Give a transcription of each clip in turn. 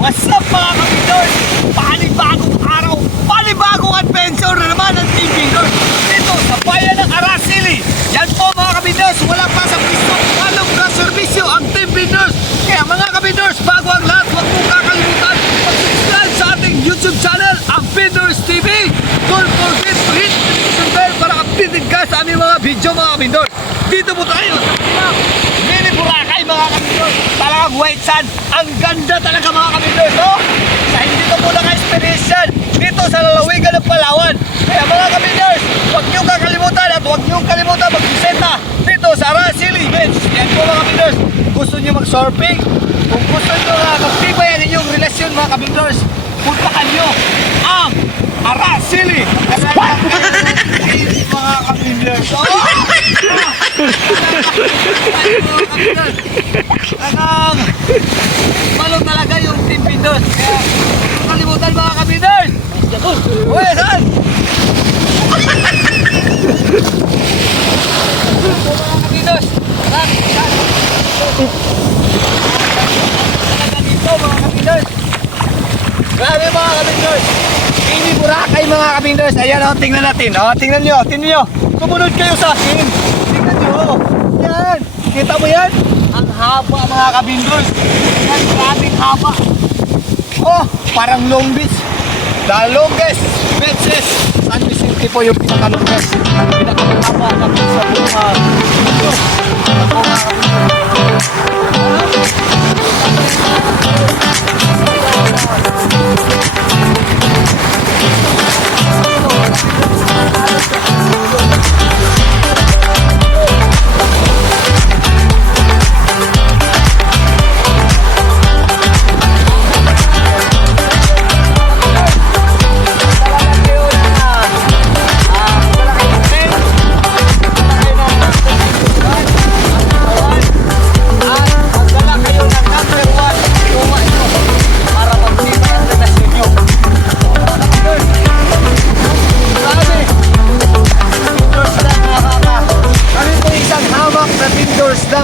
What's up mga kabindors? Panibagong araw, panibagong adventure na naman ng Team Bindors dito sa bayan ng Araceli. Yan po mga kabindors, wala pa sa piso, walong na serbisyo ang Team Bindors. Kaya mga kabindors, bago ang lahat, huwag mong kakalimutan mag-subscribe sa ating YouTube channel, ang Bindors TV. Don't forget to hit the notification bell para updated ka sa aming mga video mga kabindors. Dito po tayo sa Pinang Mini Boracay mga kabindors. Talagang white sand, ang ganda talaga mga kabindors, no? Sa hindi ko muna ka-expedition dito sa lalawigan ng Palawan. Kaya mga kabindors, huwag niyong kakalimutan at huwag niyong kalimutan mag-visita dito sa Araceli Beach. Yan po mga kabindors, gusto niyo mag-surfing, kung gusto niyo magtibay ang inyong relasyon mga kabindors, puntahan niyo ang Araceli. Mga kabindors, malo talaga yung Team Bindors. Kaya kalimutan mga kabindors. Uy, saan? Mga kabindors, saan? Dito mga kabindors. Grabe mga kabindors. Mini Boracay mga kabindors. Ayan o, tingnan natin. O, tingnan nyo. Sumunod kayo sa akin. Tingnan nyo. Yan. Kita mo yan? Ang haba mga kabindors. Yan, grabing haba. Oh, parang Long Beach. The longest beaches. San Vicente po yung pinaka-longest. Pinaka-haba na po sa buong mundo. Ako mga kabindors.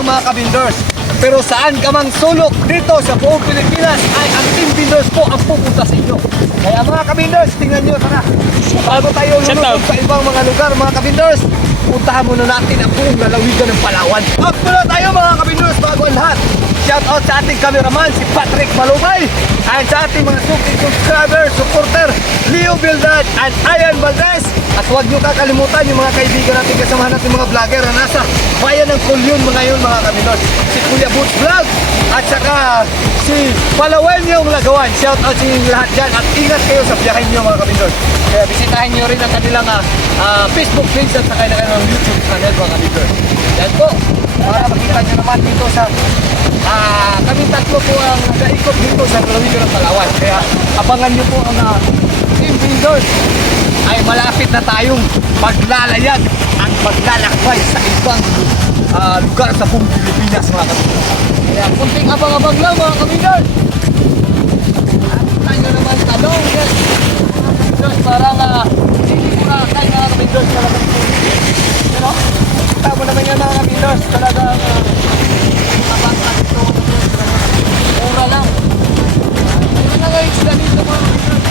Mga kabindors, pero saan ka mang sulok dito sa buong Pilipinas ay ang Team Bindors po ang pupunta sa inyo. Kaya mga kabindors, tingnan nyo, tara, bago tayo lulunod sa ibang mga lugar mga kabindors, puntahan muna natin ang buong lalawigan ng Palawan. Up muna tayo mga kabindors bago ang lahat. Shout out sa ating cameraman si Patrick Malumay, and sa ating mga subscriber, supporter Leo Bildad and Ian Valdez. At huwag nyo kakalimutan yung mga kaibigan natin, kasamahan natin mga vlogger na nasa bayan ng Kulyon ngayon mga kabindors. Si Kuya Boots Vlog at saka si Palawan yung Lagawan. Shout out sa inyo lahat dyan at ingat kayo sa biyahin nyo mga kabindors. Kaya bisitahin nyo rin ang kanilang Facebook page at saka ng YouTube channel mga kabindors. Yan po, para makita nyo naman dito sa kami tatlo po ang nag-ikot dito sa lalawigan ng Palawan. Kaya abangan nyo po ang Team Bindors ay malapit na tayong maglalayag at maglalakbay sa ibang lugar sa buong Pilipinas mga kabindors. Kaya kunting abang-abang lang mga kabindors. At tayo naman tanong yes, parang hindi ko na tayo mga kabindors talagang pero kita mo naman yan mga kabindors talagang abang-abang ito mura lang. Ano na nga isla dito mga kabindors.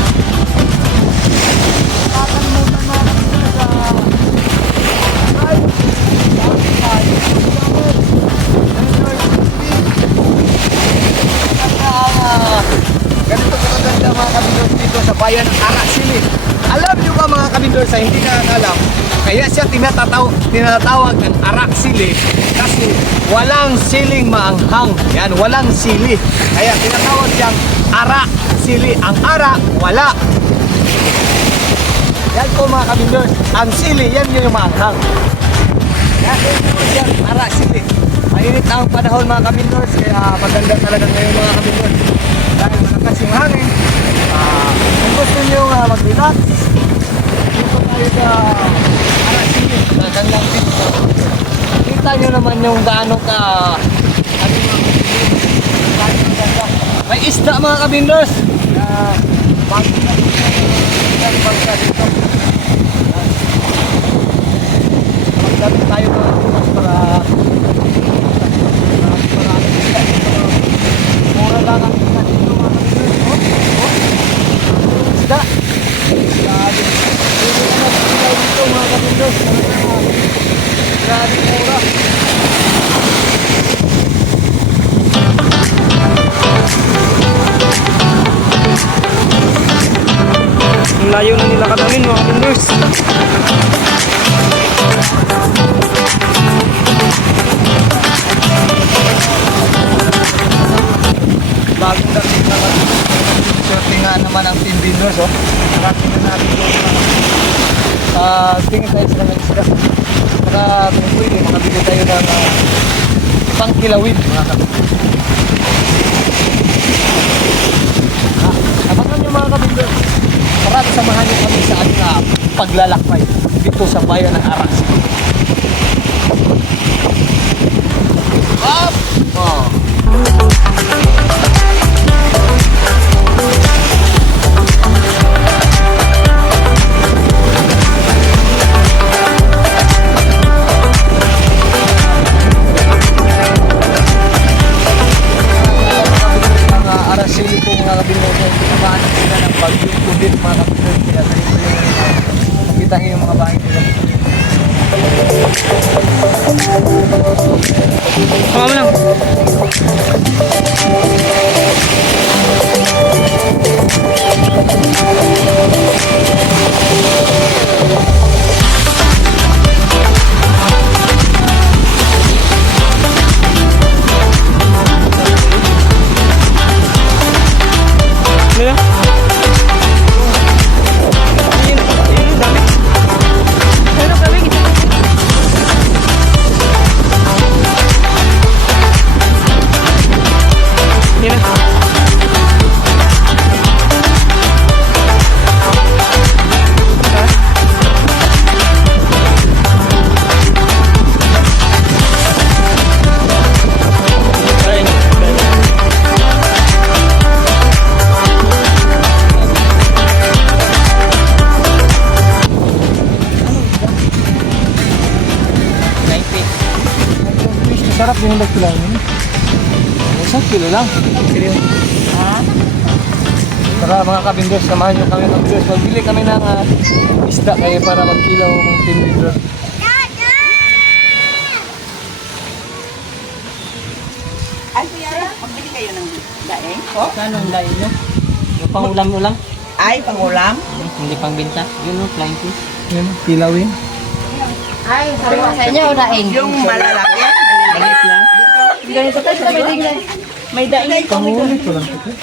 Nakakalimutan mga kabindors ganito kaganda mga kabindors dito sa bayan ng Araceli. Alam nyo ba mga kabindors sa hindi nakakalam, kaya siya tinatawag ng Araceli kasi walang siling maanghang. Yan, walang sili. Kaya tinatawag siyang Araceli. Ang ara, wala. Yan po mga kabindors, ang sili, yan yung maanghang. Yan po siyang Araceli. Mainit ang panahon mga kabindors, kaya maganda talaga ngayon mga kabindors. Dahil malakas yung hangin. Kung gusto nyo mag-relax, dito tayo sa Araceli. Nagandang dito. Kita nyo naman yung gaano ka may isda mga kabindors. Bago na dito. Magdamit tayo mga tumas para mura lang ang dito mga kabindors. layo na nilakad namin mga kabindors. Bagong dating na shooting nga naman ang Team Binders, oh. Narating na natin yung tingin tayo sa mga isda. Saka kung pwede, makabili tayo ng pangkilawin, mga kabinders. Abangan nyo mga kabinders. Para samahan nyo kami sa ating paglalakbay dito sa bayan ng Aras. Up! Oh. Araceli po mga kabindors, tinamaan sila ng bagyong Odette mga kabindors, kaya tayo po yung nakita nyo yung mga bahay nila. Paka mo lang. Ano na? Ayun, dami. Pero kami, kita. Hindi na. Sarap din yung nagkilang yun. Isang kilo lang. Tara mga kabindors, samahan nyo kami ng kabindors. Magbili kami ng isda kayo para magkilaw ng Team Binders. Ay, kuya, magbili kayo ng daing? Anong layo nyo? Yung pang-ulam-ulam? Ay, pangulam? Hindi pang binta. Yun o, flying fish. Yan, kilawin. Ay, sabi ko sa inyo, daing. Yung malalaki? Maliit lang. Ganito tayo sa may daing. May daing. Pangulit ko lang ito.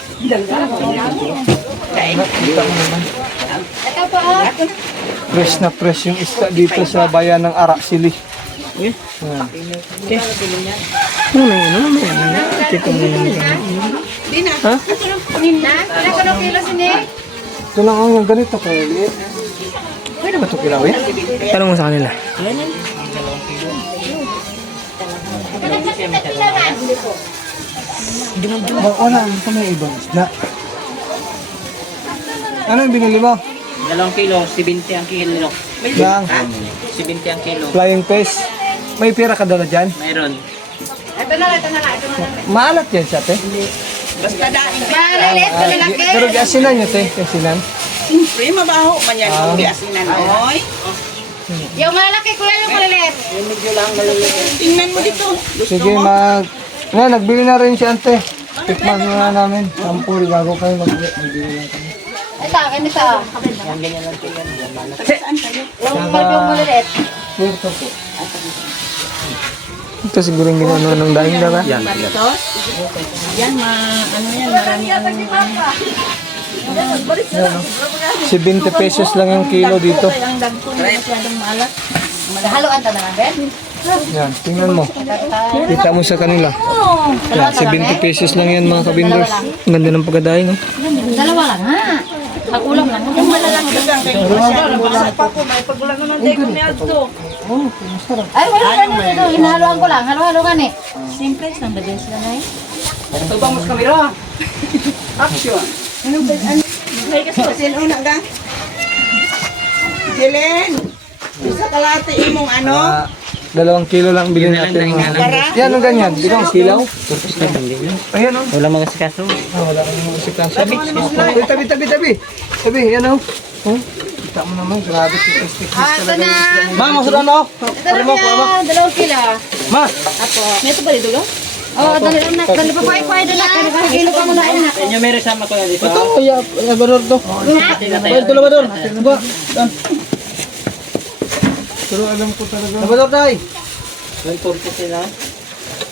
Daing. Kita mo naman. Ito po, ah. Fresh na fresh yung isda dito sa bayan ng Araceli. Yeah. Yan. Ano na yun? Ano na yun? Kita mo yun. Di na. Ha? Na, ilang ko ng kilo sini? Ito lang ang yung ganito ko. Pwede ba ito kilawin? Tanong mo sa kanila. Wala, ito may ibang isda. Ano yung binili mo? 2 kilo, 70 ang kilo. Lang, 70 ang kilo. flying fish. May pira ka dala dyan? Mayroon. Ito na, ito na, ito na. Maalat yan siya, te. Basta daing. Maliit ko lalaki. Pero giasinan nyo, te. Giasinan. Siyempre, mabaho man yan kung giasinan. Oy. Yung malalaki, kuya, yung maliliit. Tingnan mo dito. Sige, Nga, nagbili na rin si ante. Tikman nga namin. Sampul, bago kayo magbili lang kami. Ito, ganito. Yan, ganyan lang kilo. Saan kayo? Yung yung maliliit. Puerto po. Ito siguro yung ginano ng daing na ba? Yan. Baritos? Yan, ano yan, marami ang... 70 pesos lang yung kilo dito. Ang dagko na masyadong maalat. Haluan ta naman, Ben. Yan, tingnan mo. Kita mo sa kanila. Yan, 70 pesos lang yan mga kabinders. Ang ganda ng pagkadaing. Oh. Dalawa lang, ha? Pag-ulam lang. Yung malalaki. Ay, wala ka na dito. Hinahaluan ko lang. Halo-halo ka ni. Simple, isang bagay sila na eh. Vamos kamera. Action. May kasi una ka? Jelen! Isa kalate imong ano? 2 kilo lang bilhin natin mga kabinders. Yan, ang ganyan. Di ba ang silaw? Tapos na lang din. Ayan, oh. Wala mga sikaso. Wala ka naman kasi kaso. Tabi. Yan, oh. Oh, kita mo naman. Grabe, tikas-tikas Ito talaga. na. Ma, masudan mo. Ito na yan. 2 kilo. Ma, Apo. May ito ba dito? Oh, dali anak. Dali pa kuhay doon na. Kilo ka muna anak. Inyo may resama ko na dito. Ito, labador to. Bayad ko labador. Ba? Pero alam ko talaga. Labador tayo. May turko sila.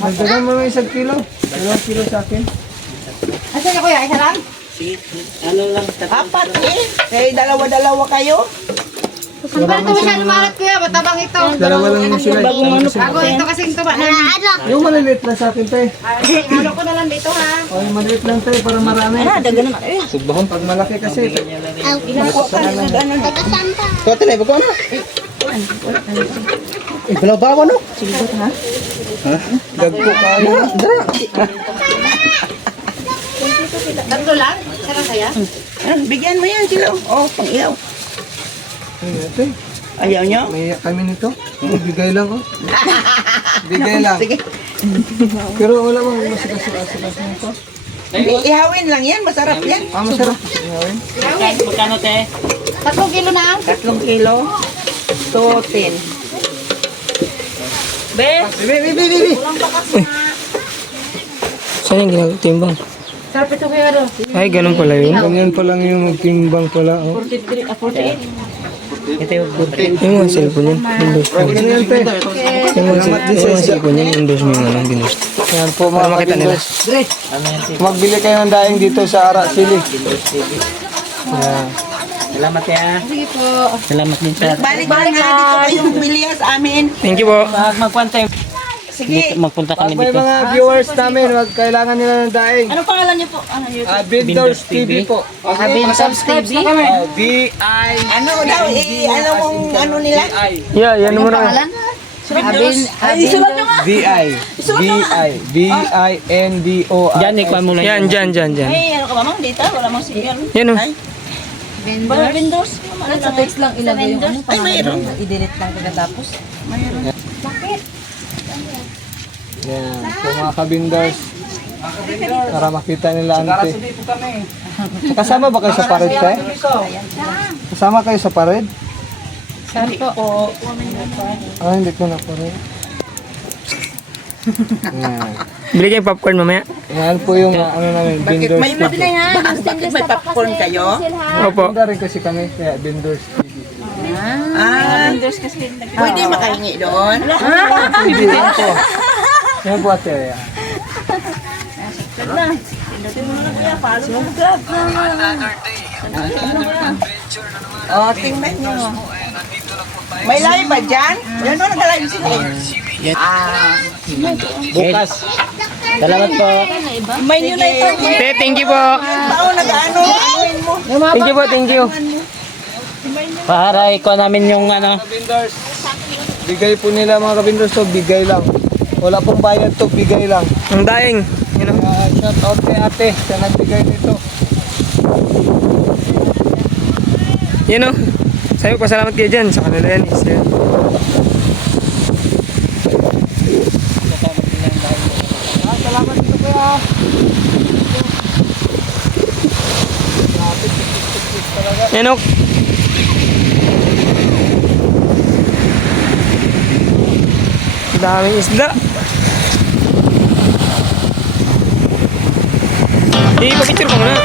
Nagdagan mo ng 1 kilo. 2 kilo sa akin. Asa na kuya? Isa lang? Sige. Ano lang. Apat eh. Kaya dalawa-dalawa kayo. Ang pala ito masyado marat kuya. Matabang ito. Dalawa lang yung sila. Ako ito kasing tuba namin. Yung maliliit lang sa akin, te. Halo ko na lang dito ha. O, yung maliit lang, te, para marami. Dagan na eh. Sugbahon pag malaki kasi. Ako ka na ano. Ito, te, bago na. Balaw-bawa, no? Sigot ha? Ha? Gagpo kayo. Dara. Tatlo lang? Isa lang kaya? Bigyan mo yan sila. Oh, pang iyaw. Ayun, te. Ayaw nyo? May kami nito. Bigay lang, oh. Bigay lang. Sige. Pero wala bang masikas nito. Ihawin lang yan. Masarap yan. Ah, masarap. Ayun. Magkano te? 3 kilo na. 3 kilo. 210. Bibi. Saan yung ginagtimbang? Sarap ito kuya ro. Ay, ganun pala yun. Ganyan pa lang yung magtimbang pala, oh. 48. Ito yung Yung mga cellphone yun, Windows mo. Ganyan, te. Yung mga cellphone yun, Windows mo yung ano, Windows. Yan po, Para mga makita nila. kapindos. Magbili kayo ng daing dito sa Ara Sili. Yan. Salamat ya. Sige po. Salamat din sir. Balik-balik na dito kayo bumili sa amin. Thank you po. Magpunta Sige. magpunta Pag kami may dito. mga viewers namin, wag kailangan nila ng daing. Anong pangalan niyo po? Ano yun? Bindors TV po. Subscribe na kami. B-I. Ano daw? Ano mong ano nila? Yeah, yan mo na. Pangalan? Ay, isulat nyo nga. B-I. B-I. B-I-N-D-O-R. Diyan, ikuha mo lang. Yan. Ay, ano ka ba mang dito? Wala mang signal. Yan o. Mga Windows. Sa text lang ilagay yung ano. Ay, mayroon. I-delete lang pagkatapos. Yan. Po mga kabindors. Para makita nila ante. Kasama ba kayo sa parade, te? Kasama kayo sa parade? Saan po? Ah, hindi ko na parade. Yan. Bili kayo popcorn mamaya. Yan po yung ano namin, Bindors May TV. bakit may popcorn kayo? Opo. Punta rin kasi kami, kaya Bindors TV. Pwede makahingi doon. Pwede din po. Yan po ate. Yan. Oh, tingnan nyo. May live ba dyan? Yan o, nag-live sila eh. Bukas. Salamat po. May nyo na ito. Te, thank you po. Tao nag-ano. Anuin mo. Thank you. Para ikuha namin yung ano. Kabindors. Bigay po nila mga kabindors to, bigay lang. Wala pong bayad to, bigay lang. Ang daing. Yan o. Shout out kay ate sa nagbigay nito. Yan o. Sabi ko, pasalamat kayo dyan. Sa kanila yan. Salamat dito kuya. Yan o. Daming isda. Picture ko muna.